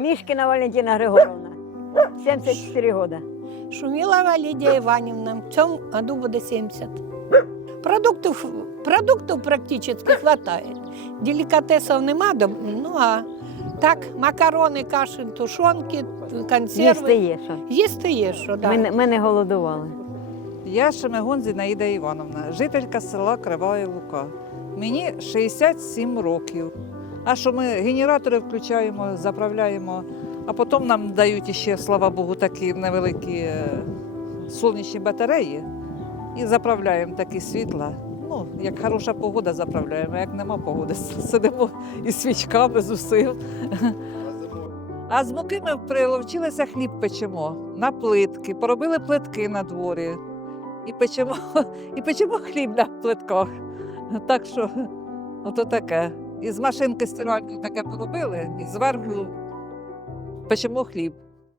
Мишкина Валентина Григоровна, 74 года. Шумилова Лидия Ивановна. В цьому году буде 70. Продуктів, продуктів практично хватає. Делікатесів нема, ну а так, макарони, каші, тушонки, консерви. Їсти є що. Їсти є, що, да. Ми, не- ми не голодували. Я Шемегон Зінаїда Івановна, жителька села Криває Лука. Мені 67 років. А що ми генератори включаємо, заправляємо, а потім нам дають ще, слава Богу, такі невеликі е, сонячні батареї і заправляємо такі світла. Ну, як хороша погода, заправляємо, як нема погоди, сидимо із свічками з усім. А з муки ми приловчилися хліб печемо на плитки, поробили плитки на дворі і печемо, і печемо хліб на плитках. Так що, ото таке. І з машинки стиральної таке поробили, і зверху печемо хліб.